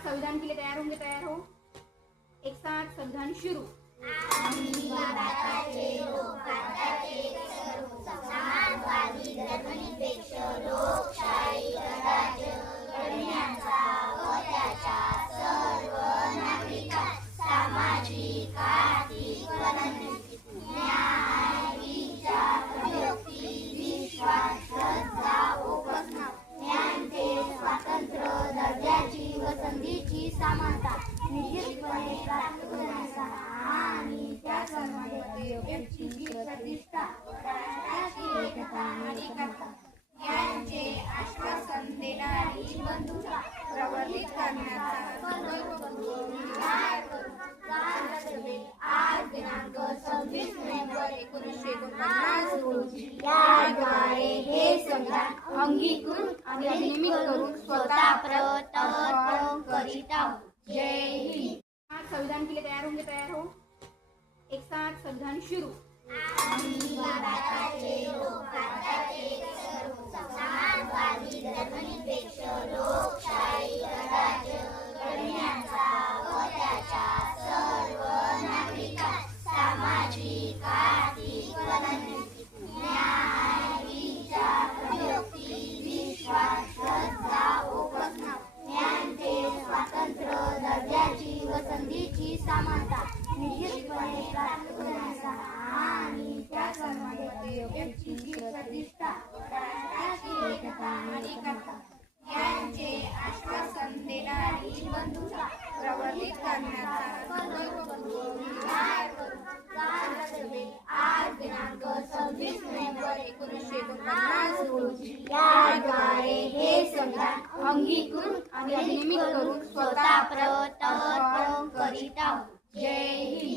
संविधान के लिए तैयार होंगे तैयार हो। एक साथ संविधान शुरू। माता निश्चितपणे प्राप्त करण्याचा आणि त्या सर्वांमध्ये व्यक्तीची प्रतिष्ठा एकता आणि एकात्मता यांचे आश्वासन देणारी बंधुता प्रवर्धित करण्याचा संकल्पपूर्वक निर्धार आज दिनांक सव्वीस नोव्हेंबर एकोणीसशे एकोणपन्नास रोजी याद्वारे हे संविधान अंगीकृत आणि नियमित करून स्वतः प्रवर्तन आहोत जय हिंद। संविधान के लिए तैयार होंगे तैयार हो। एक साथ संविधान शुरू। निश्चितपणे प्राप्त करण्याचा आणि त्या सर्वांमध्ये प्रतिष्ठा एकता आणि यांचे आश्वासन देणारी बंधुता प्रवर्धित करण्याचा करून आज दिनांक सव्वीस नोव्हेंबर एकोणीसशे एकोणपन्नास रोजी याद्वारे हे संविधान अंगीकृत आणि नियमित करून स्वतः प्रवर्तन करीत आहोत जय हिंद